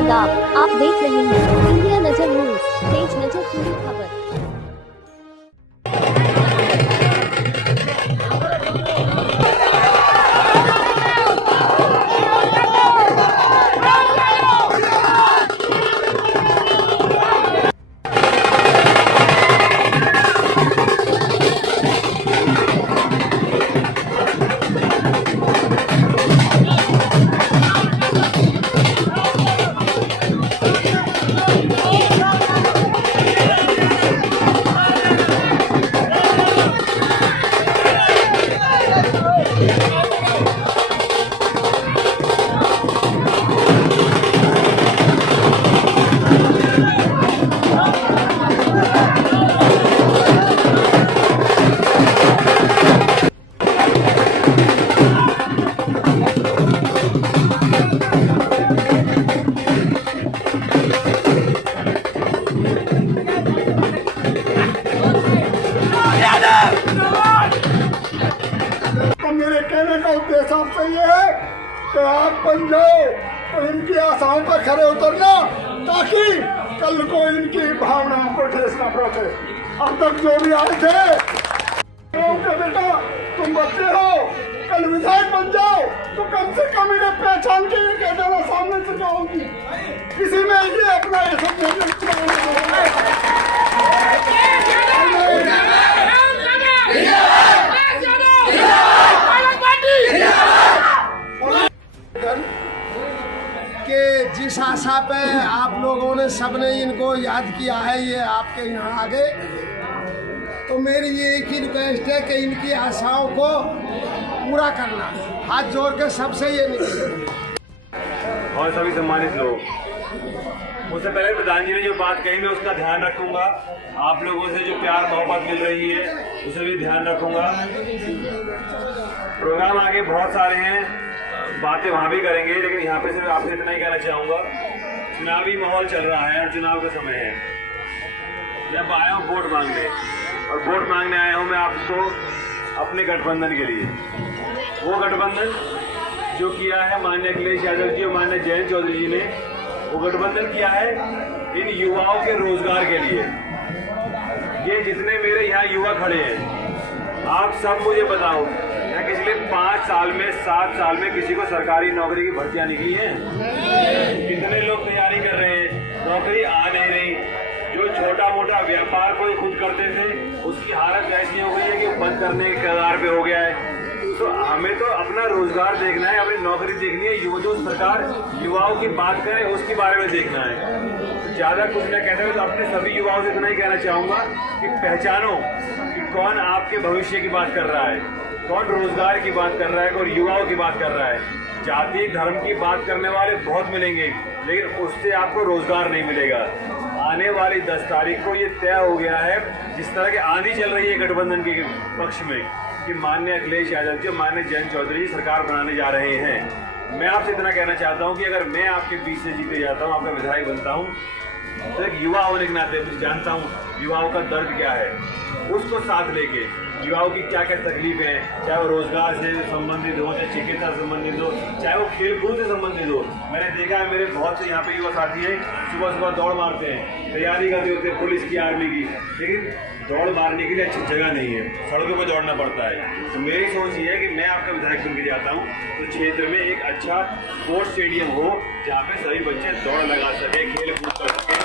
आदाब, आप देख रहे हैं इंडिया नजर न्यूज, तेज नजर पूरी खबर। मेरे कहने का उद्देश्य आपसे ये है कि आप बन जाओ और इनकी आशाओं पर खड़े उतरना, ताकि कल को इनकी भावनाओं को ठेस न पहुंचे। अब तक जो भी आए थे, बेटा तुम बच्चे हो, कल विधायक बन जाओ तो कम से कम इन्हें पहचान के ये कह देना सामने से जाओगी। किसी में ये अपना ये सब कि जिस आशा पे आप लोगों ने सबने इनको याद किया है ये आपके यहाँ आगे, तो मेरी ये एक ही रिक्वेस्ट है कि इनकी आशाओं को पूरा करना, हाथ जोड़ के सबसे ये निकले। और सभी सम्मानित लोग, उससे पहले प्रधान जी ने जो बात कही मैं उसका ध्यान रखूंगा। आप लोगों से जो प्यार मोहब्बत मिल रही है उसे भी ध्यान रखूंगा। प्रोग्राम आगे बहुत सारे हैं, बातें वहाँ भी करेंगे, लेकिन यहाँ पे सिर्फ आपसे इतना ही कहना चाहूँगा, चुनावी माहौल चल रहा है और चुनाव का समय है। जब आया हूँ वोट मांगने, और वोट मांगने आया हूँ मैं आपको अपने गठबंधन के लिए। वो गठबंधन जो किया है माननीय अखिलेश यादव जी और माननीय जयंत चौधरी जी ने, वो गठबंधन किया है इन युवाओं के रोजगार के लिए। ये जितने मेरे यहाँ युवा खड़े हैं, आप सब मुझे बताओ, क्या पिछले 5 साल में 7 साल में किसी को सरकारी नौकरी की भर्तियां निकली हैं? कितने लोग तैयारी कर रहे हैं, नौकरी आ नहीं रही। जो छोटा मोटा व्यापार कोई खुद करते थे उसकी हालत ऐसी हो गई है कि बंद करने के कगार पे हो गया है। तो हमें तो अपना रोजगार देखना है, अपनी नौकरी देखनी है। जो सरकार युवाओं की बात करे उसके बारे में देखना है। ज्यादा कुछ न कहते हुए तो अपने सभी युवाओं से इतना ही कहना चाहूंगा कि पहचानो कि कौन आपके भविष्य की बात कर रहा है, कौन रोजगार की बात कर रहा है, कौन युवाओं की बात कर रहा है। जाति धर्म की बात करने वाले बहुत मिलेंगे, लेकिन उससे आपको रोजगार नहीं मिलेगा। आने वाली 10 तारीख को ये तय हो गया है, जिस तरह की आंधी चल रही है गठबंधन के पक्ष में, कि माननीय अखिलेश यादव जी, माननीय जयंत चौधरी सरकार बनाने जा रहे हैं। मैं आपसे इतना कहना चाहता हूं कि अगर मैं आपके बीच से जीते जाता हूं, आपका विधायक बनता हूं, तो एक युवा होने के नाते कुछ जानता हूं युवाओं का दर्द क्या है, उसको साथ लेके युवाओं की क्या क्या तकलीफें हैं, चाहे वो रोजगार से संबंधित हो, चाहे चिकित्सा से संबंधित हो, चाहे वो खेलकूद से संबंधित हो। मैंने देखा है मेरे बहुत से यहाँ पे युवा साथी हैं, सुबह सुबह दौड़ मारते हैं, तैयारी करते होते हैं पुलिस की, आर्मी की, लेकिन दौड़ मारने के लिए अच्छी जगह नहीं है, सड़कों पर दौड़ना पड़ता है। तो मेरी सोच ये है कि मैं आपका विधायक बन के जाता हूँ तो क्षेत्र में एक अच्छा स्पोर्ट्स स्टेडियम हो, जहाँ पे सभी बच्चे दौड़ लगा सके, खेल कूद कर सके।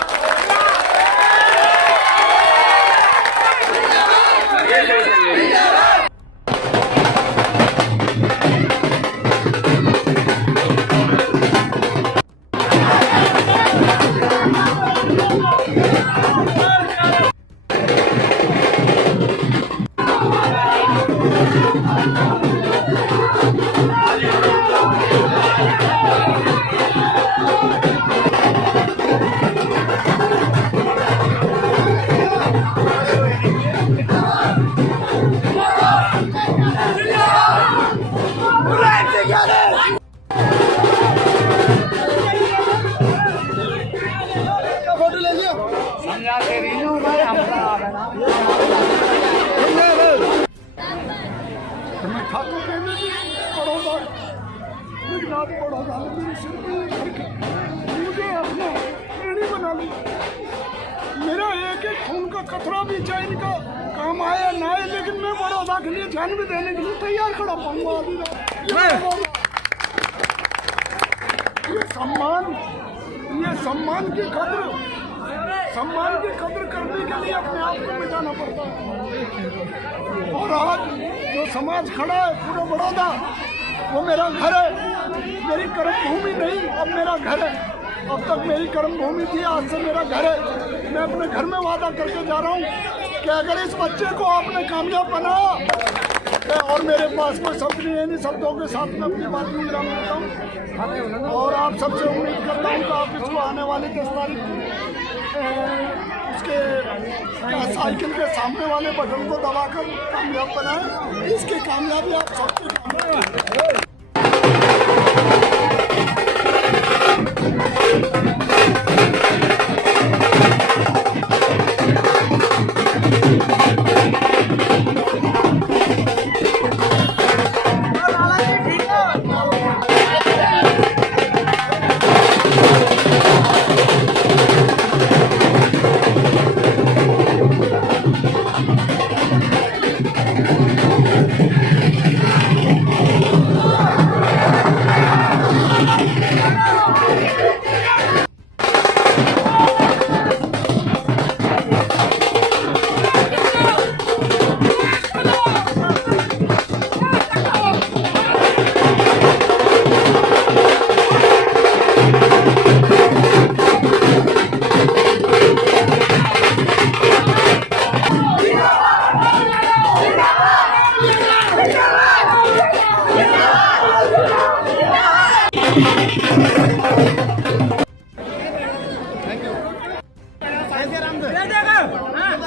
नहीं बना ली। मेरा एक एक खून का कतरा भी चाहे इनका काम आए ना आए, लेकिन मैं बड़ौदा के लिए जान भी देने के लिए तैयार खड़ा पाऊंगा अभी ये सम्मान की कद्र करने के लिए अपने आप को मिटाना पड़ता है। और आज जो समाज खड़ा है पूरा बड़ौदा, वो मेरा घर है, मेरी कर्म भूमि नहीं अब मेरा घर है। अब तक मेरी कर्म भूमि थी, आज से मेरा घर है। मैं अपने घर में वादा करके जा रहा हूँ कि अगर इस बच्चे को आपने कामयाब बनाया और मेरे पास कोई शब्द नहीं है, इन शब्दों के साथ मैं अपनी बात को विराम देता हूँ। और आप सबसे उम्मीद करता हूँ कि आप इसको आने वाली 10 तारीख उसके साइकिल के सामने वाले बटन को दबाकर कामयाब बनाएं। इसकी कामयाबी आप सबके कामयाब।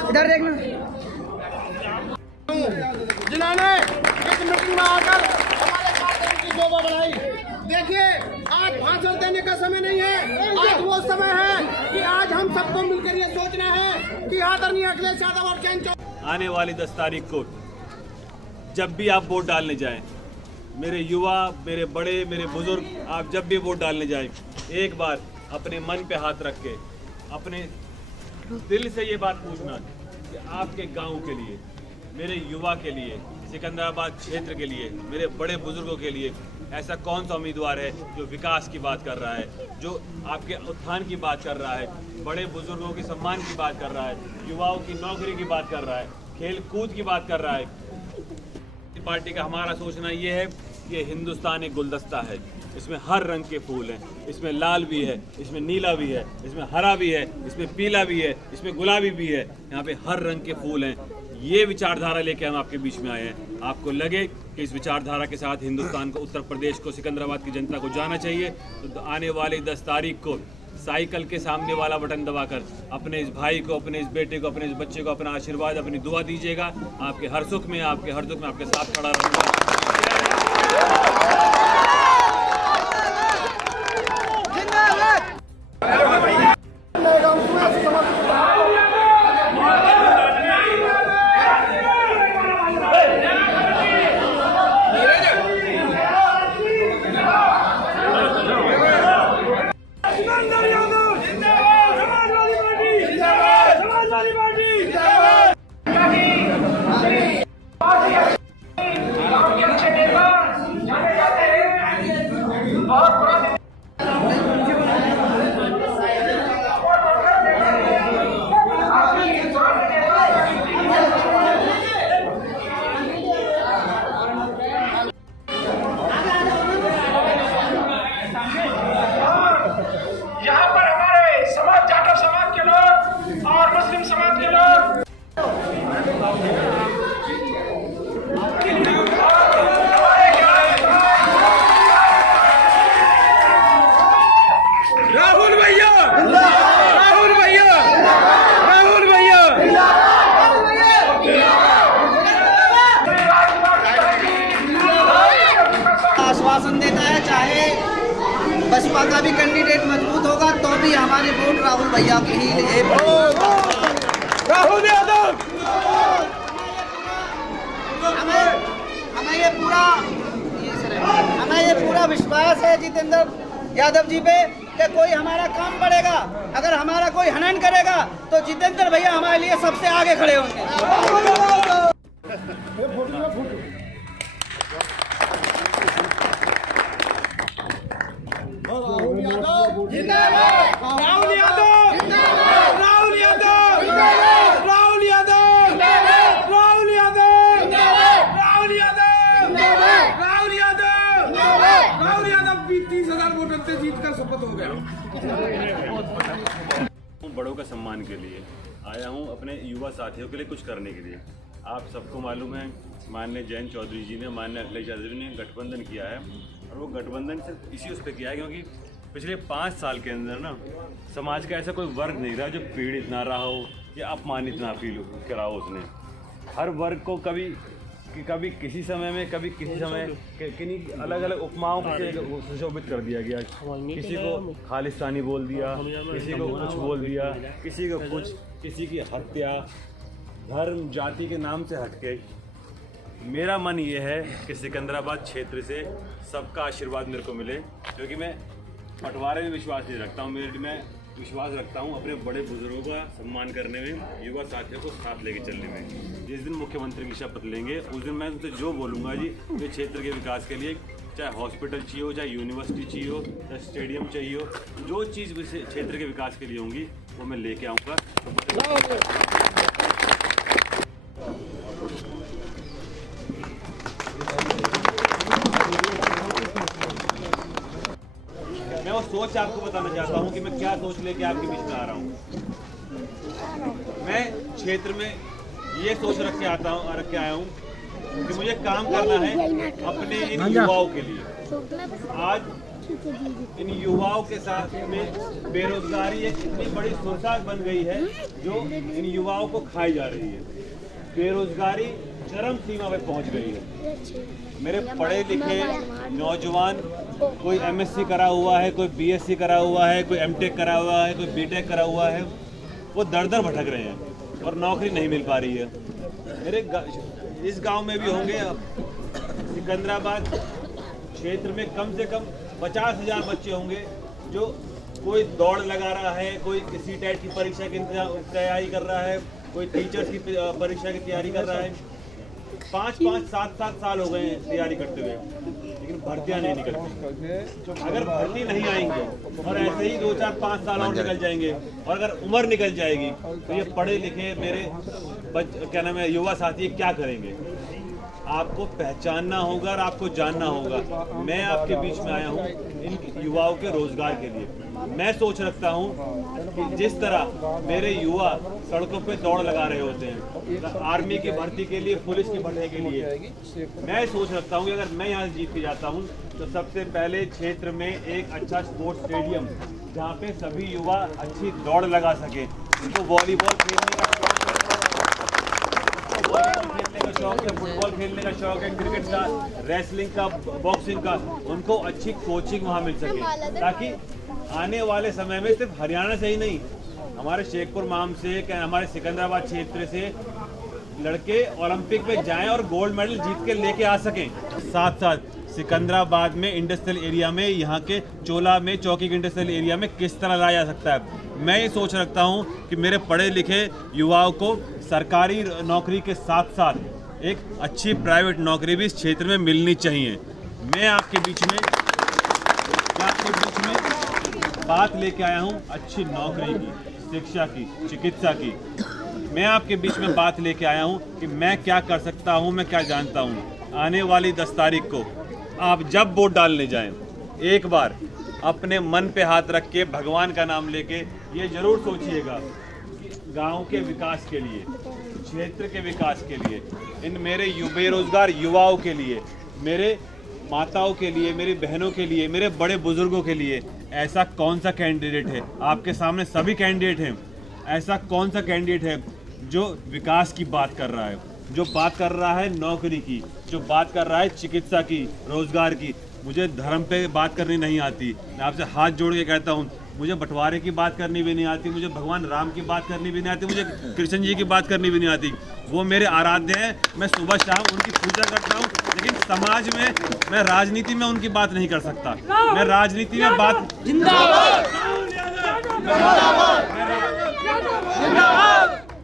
इधर देखना जिन्होंने इस मीटिंग में आकर हमारे पार्टी की शोभा बढ़ाई। देखिए, आज भाषण देने का समय नहीं है, आज वो समय है कि आज हम सबको मिलकर ये सोचना है कि आदरणीय अखिलेश यादव और चैन आने वाली 10 तारीख को जब भी आप वोट डालने जाएं, मेरे युवा, मेरे बड़े, मेरे बुजुर्ग, आप जब भी वोट डालने जाएं, एक बार अपने मन पे हाथ रख के अपने दिल से ये बात पूछना कि आपके गांव के लिए, मेरे युवा के लिए, सिकंदराबाद क्षेत्र के लिए, मेरे बड़े बुजुर्गों के लिए ऐसा कौन सा उम्मीदवार है जो विकास की बात कर रहा है, जो आपके उत्थान की बात कर रहा है, बड़े बुजुर्गों के सम्मान की बात कर रहा है, युवाओं की नौकरी की बात कर रहा है, खेल कूद की बात कर रहा है। पार्टी का हमारा सोचना ये है कि हिंदुस्तान एक गुलदस्ता है, इसमें हर रंग के फूल हैं, इसमें लाल भी है, इसमें नीला भी है, इसमें हरा भी है, इसमें पीला भी है, इसमें गुलाबी भी है, यहाँ पे हर रंग के फूल हैं। ये विचारधारा लेके हम आपके बीच में आए हैं। आपको लगे कि इस विचारधारा के साथ हिंदुस्तान को, उत्तर प्रदेश को, सिकंदराबाद की जनता को जाना चाहिए, तो आने वाली 10 तारीख को साइकिल के सामने वाला बटन दबाकर अपने इस भाई को, अपने इस बेटे को, अपने इस बच्चे को अपना आशीर्वाद, अपनी दुआ दीजिएगा। आपके हर सुख में, आपके हर दुख में आपके साथ खड़ा रहूँगा। आश्वासन देता है, चाहे बसपा का भी कैंडिडेट मजबूत होगा तो भी हमारे वोट राहुल भैया के ही लिए। राहुल यादव, हमें ये पूरा विश्वास है जितेंद्र यादव जी पे कि कोई हमारा काम बढ़ेगा, अगर हमारा कोई हनन करेगा तो जितेंद्र भैया हमारे लिए सबसे आगे खड़े होंगे। राहुल यादव जिंदाबाद, राहुल यादव जिंदाबाद, राहुल यादव जिंदाबाद, राहुल यादव जिंदाबाद, राहुल यादव जिंदाबाद, राहुल यादव जिंदाबाद, राहुल यादव जिंदाबाद, राहुल यादव भी 30,000 वोटों से जीतकर शपथ हो गया। बड़ों का सम्मान के लिए आया हूँ, अपने युवा साथियों के लिए कुछ करने के लिए। आप सबको मालूम है, माननीय जयंत चौधरी जी ने, माननीय अखिलेश यादव जी ने गठबंधन किया है, और वो गठबंधन सिर्फ इसी उस पर किया है क्योंकि पिछले 5 साल के अंदर ना समाज का ऐसा कोई वर्ग नहीं रहा जो पीड़ित ना रहा हो या अपमानित ना फील करा हो। उसने हर वर्ग को कभी किसी समय में, कभी किसी समय किन्हीं अलग अलग उपमाओं से सुशोभित कर दिया गया। किसी को खालिस्तानी बोल दिया, किसी को कुछ बोल दिया, किसी को कुछ, किसी की हत्या धर्म जाति के नाम से हटके। मेरा मन ये है कि सिकंदराबाद क्षेत्र से सबका आशीर्वाद मेरे को मिले, क्योंकि मैं बंटवारे में विश्वास नहीं रखता हूँ। मैं विश्वास रखता हूँ अपने बड़े बुजुर्गों का सम्मान करने में, युवा साथियों को साथ लेके चलने में। जिस दिन मुख्यमंत्री की शपथ लेंगे उस दिन मैं उनसे जो बोलूँगा जी, ये क्षेत्र के विकास के लिए चाहे हॉस्पिटल चाहिए हो, चाहे यूनिवर्सिटी चाहिए हो, चाहे स्टेडियम चाहिए हो, जो चीज़ क्षेत्र के विकास के लिए होंगी वो मैं लेके आऊँगा। मैं वो सोच आपको बताना चाहता हूँ कि मैं क्या सोच लेके आपके बीच में आ रहा हूँ। मैं क्षेत्र में ये सोच रख के आया हूँ कि मुझे काम करना है अपने इन युवाओं के लिए। आज इन युवाओं के साथ में बेरोजगारी एक इतनी बड़ी सुरसार बन गई है जो इन युवाओं को खाई जा रही है। बेरोजगारी चरम सीमा पे पहुंच गई है। मेरे पढ़े लिखे नौजवान, कोई एमएससी करा हुआ है, कोई बीएससी करा हुआ है, कोई एमटेक करा हुआ है, कोई बीटेक करा हुआ है, वो दर दर भटक रहे हैं और नौकरी नहीं मिल पा रही है। मेरे इस गांव में भी होंगे, सिकंदराबाद क्षेत्र में कम से कम 50,000 बच्चे होंगे जो कोई दौड़ लगा रहा है, कोई सीटेट की परीक्षा की तैयारी कर रहा है, कोई टीचर्स की परीक्षा की तैयारी कर रहा है। 5-5, 7-7 साल हो गए हैं तैयारी करते हुए, लेकिन भर्तियां नहीं निकलती। अगर भर्ती नहीं आएंगे और ऐसे ही 2-4-5 साल और निकल जाएंगे और अगर उम्र निकल जाएगी तो ये पढ़े लिखे मेरे युवा साथी क्या करेंगे? आपको पहचानना होगा और आपको जानना होगा। मैं आपके बीच में आया हूँ इन युवाओं के रोजगार के लिए। मैं सोच रखता हूँ कि जिस तरह मेरे युवा सड़कों पे दौड़ लगा रहे होते हैं आर्मी की भर्ती के लिए, पुलिस की भर्ती के लिए, मैं सोच रखता हूँ कि अगर मैं यहाँ जीत के जाता हूँ तो सबसे पहले क्षेत्र में एक अच्छा स्पोर्ट्स स्टेडियम जहाँ पे सभी युवा अच्छी दौड़ लगा सके, उनको वॉलीबॉल खेलने का शौक है, फुटबॉल खेलने का शौक है, क्रिकेट का, रेसलिंग का, बॉक्सिंग का, उनको अच्छी कोचिंग वहाँ मिल सके, ताकि आने वाले समय में सिर्फ हरियाणा से ही नहीं, हमारे शेखपुर माम से, हमारे सिकंदराबाद क्षेत्र से लड़के ओलंपिक में जाएं और गोल्ड मेडल जीत के लेके आ सकें। साथ साथ सिकंदराबाद में इंडस्ट्रियल एरिया में, यहाँ के चोला में, चौकी के इंडस्ट्रियल एरिया में किस तरह लाया जा सकता है। मैं ये सोच रखता हूँ कि मेरे पढ़े लिखे युवाओं को सरकारी नौकरी के साथ साथ एक अच्छी प्राइवेट नौकरी भी इस क्षेत्र में मिलनी चाहिए। मैं आपके बीच में बात लेके आया हूँ अच्छी नौकरी की, शिक्षा की, चिकित्सा की। मैं आपके बीच में बात लेके आया हूँ कि मैं क्या कर सकता हूँ, मैं क्या जानता हूँ। आने वाली 10 तारीख को आप जब वोट डालने जाएं, एक बार अपने मन पे हाथ रख के भगवान का नाम लेके ये जरूर सोचिएगा, गांव के विकास के लिए, क्षेत्र के विकास के लिए, इन मेरे बेरोजगार युवाओं के लिए, मेरे माताओं के लिए, मेरी बहनों के लिए, मेरे बड़े बुजुर्गों के लिए ऐसा कौन सा कैंडिडेट है, आपके सामने सभी कैंडिडेट हैं, ऐसा कौन सा कैंडिडेट है जो विकास की बात कर रहा है, जो बात कर रहा है नौकरी की, जो बात कर रहा है चिकित्सा की, रोजगार की। मुझे धर्म पे बात करनी नहीं आती। मैं आपसे हाथ जोड़ के कहता हूँ, मुझे बंटवारे की बात करनी भी नहीं आती, मुझे भगवान राम की बात करनी भी नहीं आती, मुझे कृष्ण जी की बात करनी भी नहीं आती। वो मेरे आराध्य हैं, मैं सुबह शाम उनकी पूजा करता हूँ, लेकिन समाज में, मैं राजनीति में उनकी बात नहीं कर सकता। मैं राजनीति में बात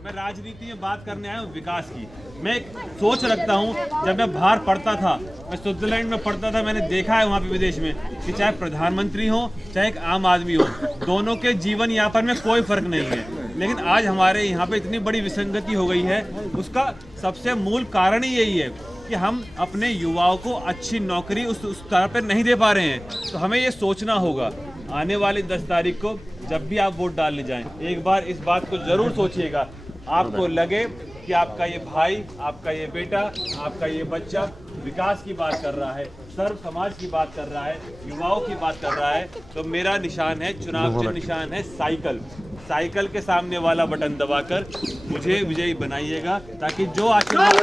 मैं राजनीति में बात करने आया हूँ विकास की। मैं एक सोच रखता हूँ, जब मैं बाहर पढ़ता था, मैं स्विट्जरलैंड में पढ़ता था, मैंने देखा है वहाँ पे विदेश में कि चाहे प्रधानमंत्री हो चाहे एक आम आदमी हो, दोनों के जीवन यापन में कोई फर्क नहीं है। लेकिन आज हमारे यहाँ पे इतनी बड़ी विसंगति हो गई है, उसका सबसे मूल कारण ही यही है कि हम अपने युवाओं को अच्छी नौकरी उस स्तर पर नहीं दे पा रहे हैं। तो हमें ये सोचना होगा, आने वाली 10 तारीख को जब भी आप वोट डालने जाएं, एक बार इस बात को जरूर सोचिएगा, आपको लगे कि आपका ये भाई, आपका ये बेटा, आपका ये बच्चा विकास की बात कर रहा है, सर्व समाज की बात कर रहा है, युवाओं की बात कर रहा है, तो मेरा निशान है, चुनाव चिन्ह निशान है साइकिल। साइकिल के सामने वाला बटन दबाकर मुझे विजयी बनाइएगा, ताकि जो आशीर्वाद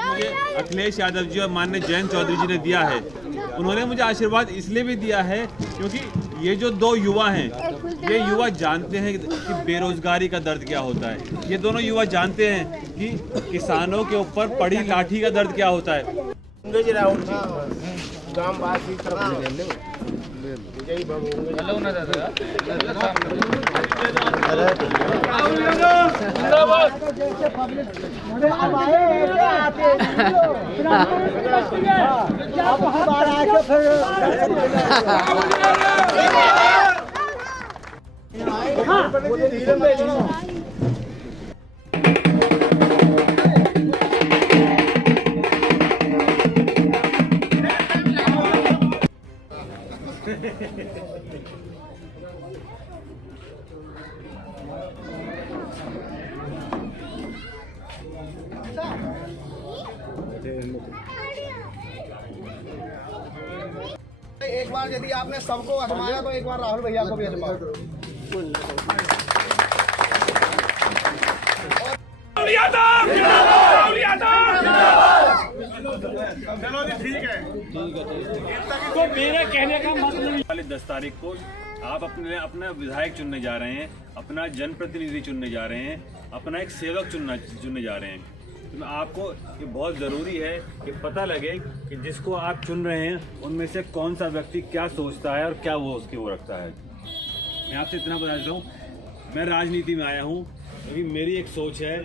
मुझे अखिलेश यादव जी और माननीय जयंत चौधरी जी ने दिया है, उन्होंने मुझे आशीर्वाद इसलिए भी दिया है क्योंकि ये जो 2 युवा हैं, ये युवा जानते हैं कि बेरोजगारी का दर्द क्या होता है। ये दोनों युवा जानते हैं कि किसानों के ऊपर पड़ी लाठी का दर्द क्या होता है। एक बार यदि आपने सबको आजमाया तो एक बार राहुल भैया को भी आजमाओ। चलो जी, ठीक है। तो मेरे कहने का मतलब, वाले 10 तारीख को आप अपना विधायक चुनने जा रहे हैं, अपना जनप्रतिनिधि चुनने जा रहे हैं, अपना एक सेवक चुनने जा रहे हैं। तो आपको ये बहुत ज़रूरी है कि पता लगे कि जिसको आप चुन रहे हैं उनमें से कौन सा व्यक्ति क्या सोचता है और क्या वो उसकी वो रखता है। मैं आपसे इतना बता देता हूँ, मैं राजनीति में आया हूँ क्योंकि मेरी एक सोच है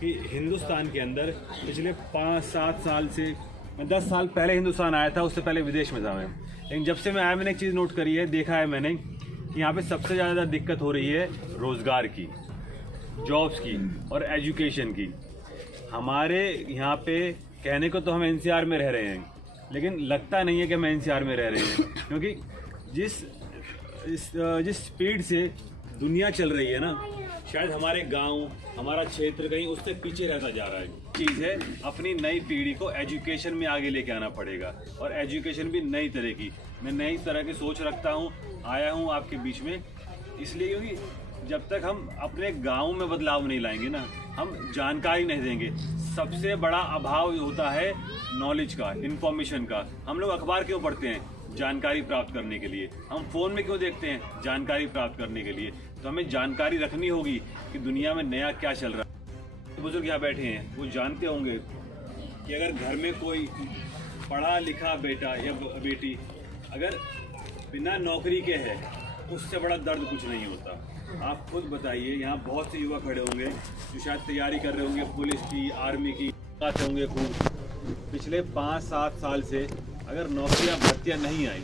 कि हिंदुस्तान के अंदर पिछले 5-7 साल से, मैं 10 साल पहले हिंदुस्तान आया था, उससे पहले विदेश में था मैं, लेकिन जब से मैं आया मैंने एक चीज़ नोट करी है, देखा है मैंने कि यहाँ पे सबसे ज़्यादा दिक्कत हो रही है रोज़गार की, जॉब्स की और एजुकेशन की। हमारे यहाँ पे कहने को तो हम एनसीआर में रह रहे हैं, लेकिन लगता नहीं है कि हम एनसीआर में रह रहे हैं, क्योंकि जिस स्पीड से दुनिया चल रही है ना, शायद हमारे गांव, हमारा क्षेत्र कहीं उससे पीछे रहता जा रहा है। चीज़ है, अपनी नई पीढ़ी को एजुकेशन में आगे लेके आना पड़ेगा, और एजुकेशन भी नई तरह की। मैं नई तरह की सोच रखता हूँ, आया हूँ आपके बीच में इसलिए क्योंकि जब तक हम अपने गांव में बदलाव नहीं लाएंगे ना, हम जानकारी नहीं देंगे। सबसे बड़ा अभाव होता है नॉलेज का, इन्फॉर्मेशन का। हम लोग अखबार क्यों पढ़ते हैं? जानकारी प्राप्त करने के लिए। हम फ़ोन में क्यों देखते हैं? जानकारी प्राप्त करने के लिए। तो हमें जानकारी रखनी होगी कि दुनिया में नया क्या चल रहा है। बुजुर्ग यहाँ बैठे हैं, वो जानते होंगे कि अगर घर में कोई पढ़ा लिखा बेटा या बेटी अगर बिना नौकरी के है, उससे बड़ा दर्द कुछ नहीं होता। आप खुद बताइए, यहाँ बहुत से युवा खड़े होंगे जो शायद तैयारी कर रहे होंगे पुलिस की, आर्मी की, आते होंगे खूब। पिछले 5-7 साल से अगर नौकरियाँ भर्तियाँ नहीं आई,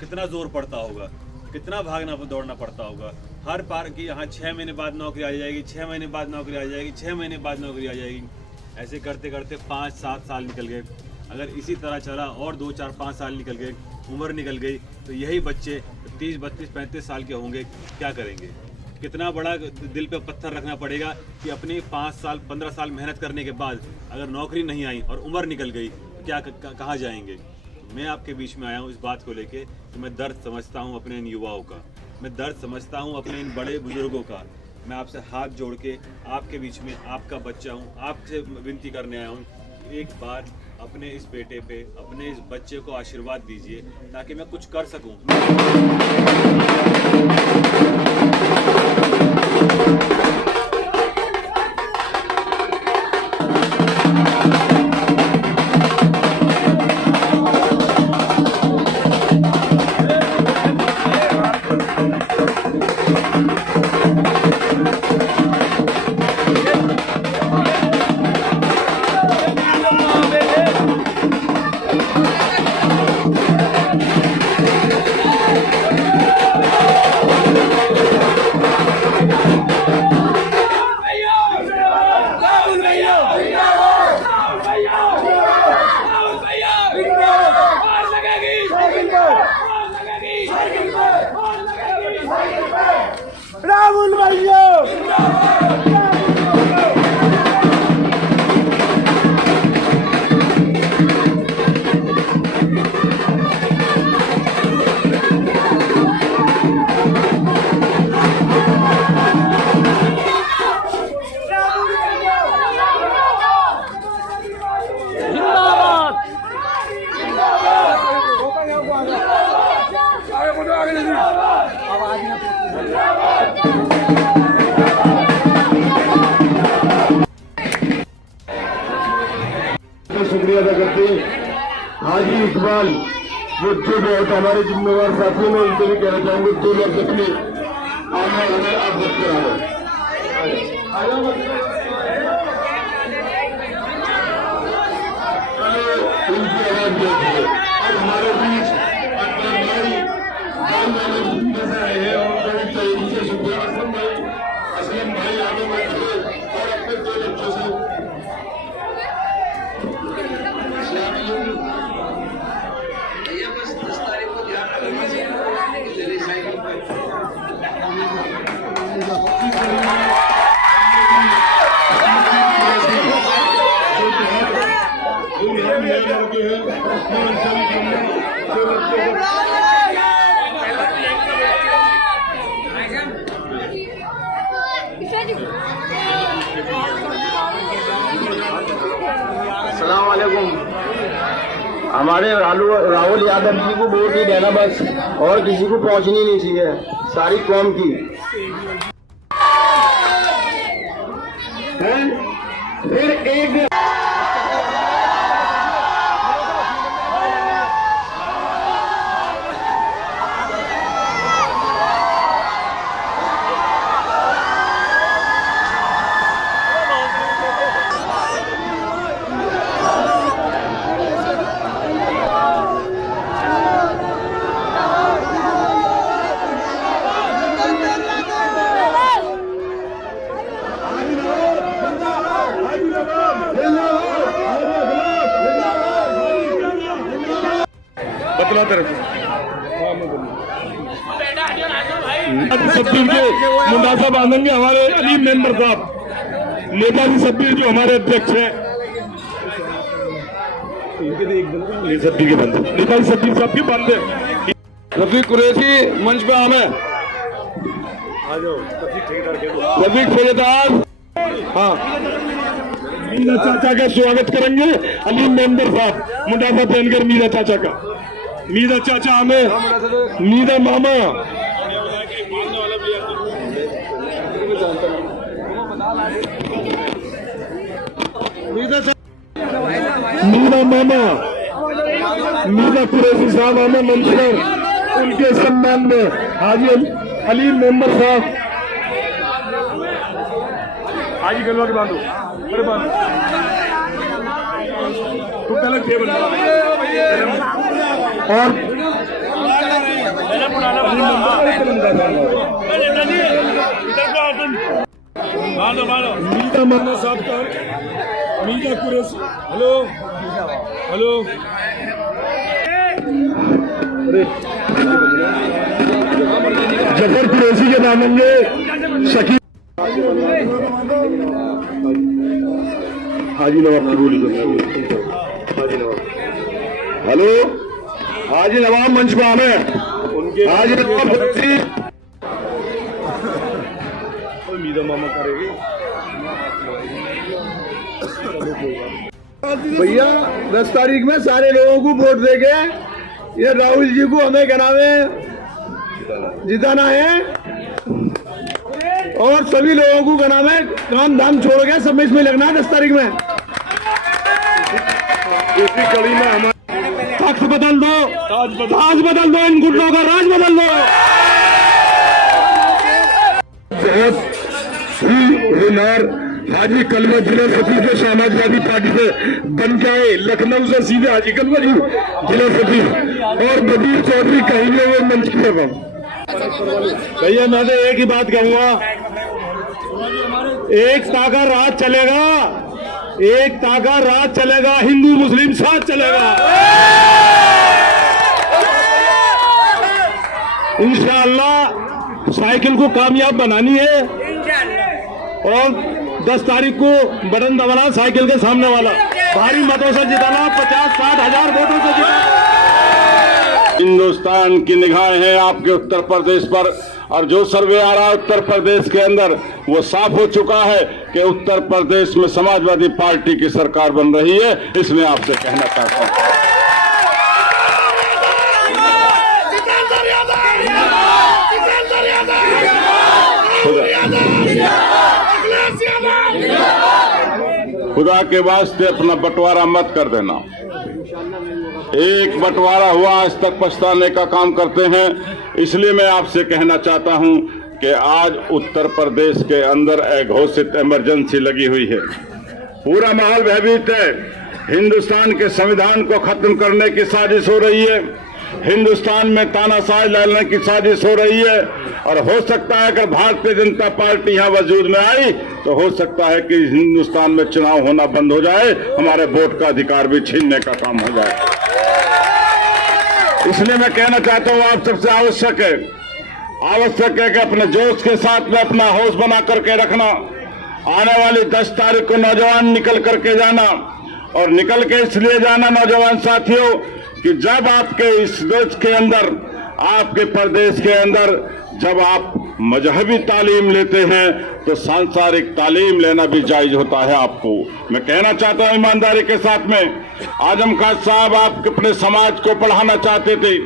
कितना जोर पड़ता होगा, कितना भागना दौड़ना पड़ता होगा। हर बार की यहाँ 6 महीने बाद नौकरी आ जाएगी, 6 महीने बाद नौकरी आ जाएगी, 6 महीने बाद नौकरी आ जाएगी। ऐसे करते करते 5-7 साल निकल गए। अगर इसी तरह चला और 2-4-5 साल निकल गए, उम्र निकल गई, तो यही बच्चे 30, 32, 35 साल के होंगे, क्या करेंगे? कितना बड़ा दिल पे पत्थर रखना पड़ेगा कि अपनी 5 साल 15 साल मेहनत करने के बाद अगर नौकरी नहीं आई और उम्र निकल गई, तो क्या कहाँ जाएंगे? मैं आपके बीच में आया हूँ इस बात को लेके कि मैं दर्द समझता हूँ अपने इन युवाओं का, मैं दर्द समझता हूँ अपने इन बड़े बुजुर्गों का। मैं आपसे हाथ जोड़ के आपके बीच में आपका बच्चा हूँ, आपसे विनती करने आया हूँ, एक बार अपने इस बेटे पे, अपने इस बच्चे को आशीर्वाद दीजिए ताकि मैं कुछ कर सकूं। राहुल भैया शुक्रिया अदा करते हैं। हाजी इकबाल वो जो बहुत हमारे जिम्मेवार साथियों में उनसे भी कहना चाहूंगे 2 लफ्ज अपने आने वाले आप वक्त करा उनकी आवाज देती है। अब हमारे बीच अकबर भाई आए हैं और बड़ी तरीके से शुक्रिया असलम भाई आगे बैठे और अपने 2 बच्चों से भैया बस 10 तारीख को ध्यान रखना रिसाइकिल अस्सलाम वालेकुम। हमारे राहुल यादव जी को वोट ही देना बस, और किसी को पहुंचनी नहीं चाहिए, सारी कौम की। फिर एक सब्बीर के मुंडासा बांधन में हमारे अलीम मेंबर साहब, नेताजी सब्बीर जो हमारे अध्यक्ष हैं, सब्बीर के बंदे, नेताजी सब्बीर साहब के बंदे, रफीक कुरैशी मंच पे आम है, रफीक ठेकेदार, हाँ मीरा चाचा का स्वागत करेंगे। अलीम मेंबर साहब मुंडासा पहनकर मीरा चाचा का, मीरा चाचा हमें, मीरा मामा, मीरा मामा, मीरा कुरैशी साहब हमें मंच पर, उनके सम्मान में हाजी अलीम मेंबर साहब, हाजी गलवा के बांधो, अरे बांधो तू पहले टेबल और मीरा मामा साहब का, मीरा कुरैशी, हेलो हेलो, जफर कुरैशी के दामंगे शकील हाजी नवाब की बोली, हाजी नवाब, हेलो हाजी नवाब मंच पर आना है, हाजी नवाब कुरैशी मीरा मामा करेगी। भैया 10 तारीख में सारे लोगों को वोट देके ये राहुल जी को हमें क्या नाम है जिताना है, और सभी लोगों को क्या नाम है काम धाम छोड़ के सब में इसमें लगना है 10 तारीख में। इसी कड़ी में हमारे तख्त बदल दो, राज बदल दो, इन गुंडों का राज बदल दो। बहुत ही होनहार हाजी कलवा जिला सचिव जो समाजवादी पार्टी से बन के आए, लखनऊ से सीधे हाजी कलवा जी जिला सचिव, और बदीर चौधरी कहेंगे वो मंच की तरफ। भैया मैं तो एक ही बात कहूंगा, एकता का राज चलेगा, एकता का राज चलेगा, हिंदू मुस्लिम साथ चलेगा इंशाअल्लाह। साइकिल को कामयाब बनानी है और 10 तारीख को बटन दबाना साइकिल के सामने वाला, भारी मतों से जिताना, 50-60 हजार वोटों से जिताना। हिंदुस्तान की निगाहें हैं आपके उत्तर प्रदेश पर, और जो सर्वे आ रहा है उत्तर प्रदेश के अंदर वो साफ हो चुका है कि उत्तर प्रदेश में समाजवादी पार्टी की सरकार बन रही है। इसलिए आपसे कहना चाहता हूं खुदा के वास्ते अपना बंटवारा मत कर देना। एक बंटवारा हुआ आज तक पछताने का काम करते हैं। इसलिए मैं आपसे कहना चाहता हूं कि आज उत्तर प्रदेश के अंदर अघोषित इमरजेंसी लगी हुई है, पूरा माहौल भयभीत है। हिंदुस्तान के संविधान को खत्म करने की साजिश हो रही है, हिंदुस्तान में तानाशाही डालने की साजिश हो रही है, और हो सकता है अगर भारतीय जनता पार्टी यहाँ वजूद में आई तो हो सकता है कि हिंदुस्तान में चुनाव होना बंद हो जाए, हमारे वोट का अधिकार भी छीनने का काम हो जाए। इसलिए मैं कहना चाहता हूँ आप सबसे आवश्यक है कि अपने जोश के साथ में अपना होश बना करके रखना। आने वाली 10 तारीख को नौजवान निकल करके जाना, और निकल के इसलिए जाना नौजवान साथियों कि जब आपके इस देश के अंदर, आपके प्रदेश के अंदर जब आप मजहबी तालीम लेते हैं तो सांसारिक तालीम लेना भी जायज होता है आपको। मैं कहना चाहता हूं ईमानदारी के साथ में, आजम खान साहब आप अपने समाज को पढ़ाना चाहते थे,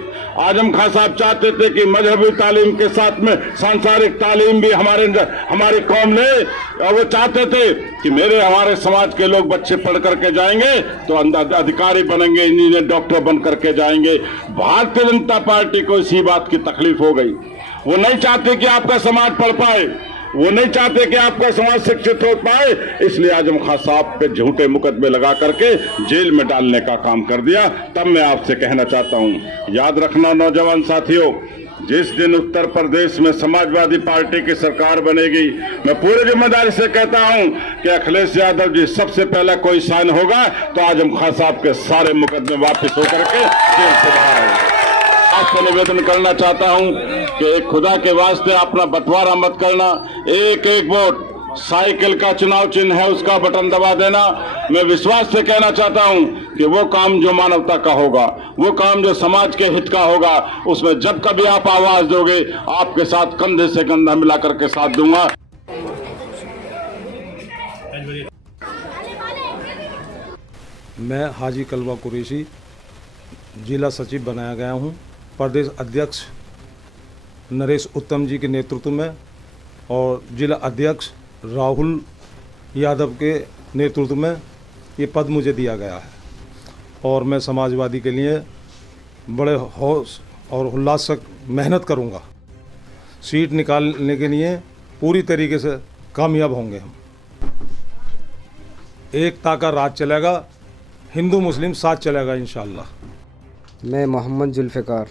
आजम खान साहब चाहते थे कि मजहबी तालीम के साथ में सांसारिक तालीम भी हमारी कौम ले, और वो चाहते थे कि हमारे समाज के लोग बच्चे पढ़ करके जाएंगे तो अधिकारी बनेंगे, इंजीनियर डॉक्टर बन करके जाएंगे। भारतीय जनता पार्टी को इसी बात की तकलीफ हो गई, वो नहीं चाहते कि आपका समाज पढ़ पाए, वो नहीं चाहते कि आपका समाज शिक्षित हो पाए, इसलिए आजम खान साहब पे झूठे मुकदमे लगा करके जेल में डालने का काम कर दिया। तब मैं आपसे कहना चाहता हूं, याद रखना नौजवान साथियों, जिस दिन उत्तर प्रदेश में समाजवादी पार्टी की सरकार बनेगी, मैं पूरी जिम्मेदारी से कहता हूं कि अखिलेश यादव जी सबसे पहला कोई साइन होगा तो आजम खान साहब के सारे मुकदमे वापस होकर के जेल से बाहर आएंगे। आपसे निवेदन करना चाहता हूं कि खुदा के वास्ते अपना बंटवारा मत करना, एक एक वोट साइकिल का चुनाव चिन्ह है उसका बटन दबा देना। मैं विश्वास से कहना चाहता हूं कि वो काम जो मानवता का होगा, वो काम जो समाज के हित का होगा, उसमें जब कभी आप आवाज दोगे आपके साथ कंधे से कंधा मिला करके साथ दूंगा। मैं हाजी कलवा कुरैशी जिला सचिव बनाया गया हूं, प्रदेश अध्यक्ष नरेश उत्तम जी के नेतृत्व में और जिला अध्यक्ष राहुल यादव के नेतृत्व में ये पद मुझे दिया गया है, और मैं समाजवादी के लिए बड़े हौस और उल्लास से मेहनत करूंगा। सीट निकालने के लिए पूरी तरीके से कामयाब होंगे हम। एकता का राज चलेगा, हिंदू मुस्लिम साथ चलेगा इंशाअल्लाह। मैं मोहम्मद जुल्फ़िकार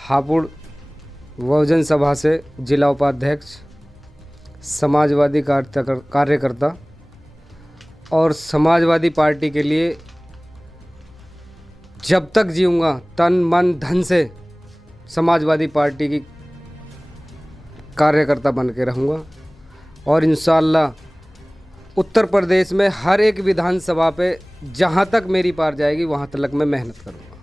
हापुड़ बहुजन सभा से जिला उपाध्यक्ष, समाजवादी कार्यकर्ता और समाजवादी पार्टी के लिए जब तक जीऊँगा तन मन धन से समाजवादी पार्टी की कार्यकर्ता बन के रहूँगा, और इंशाअल्लाह उत्तर प्रदेश में हर एक विधानसभा पे जहाँ तक मेरी पार जाएगी वहाँ तक मैं मेहनत करूँगा।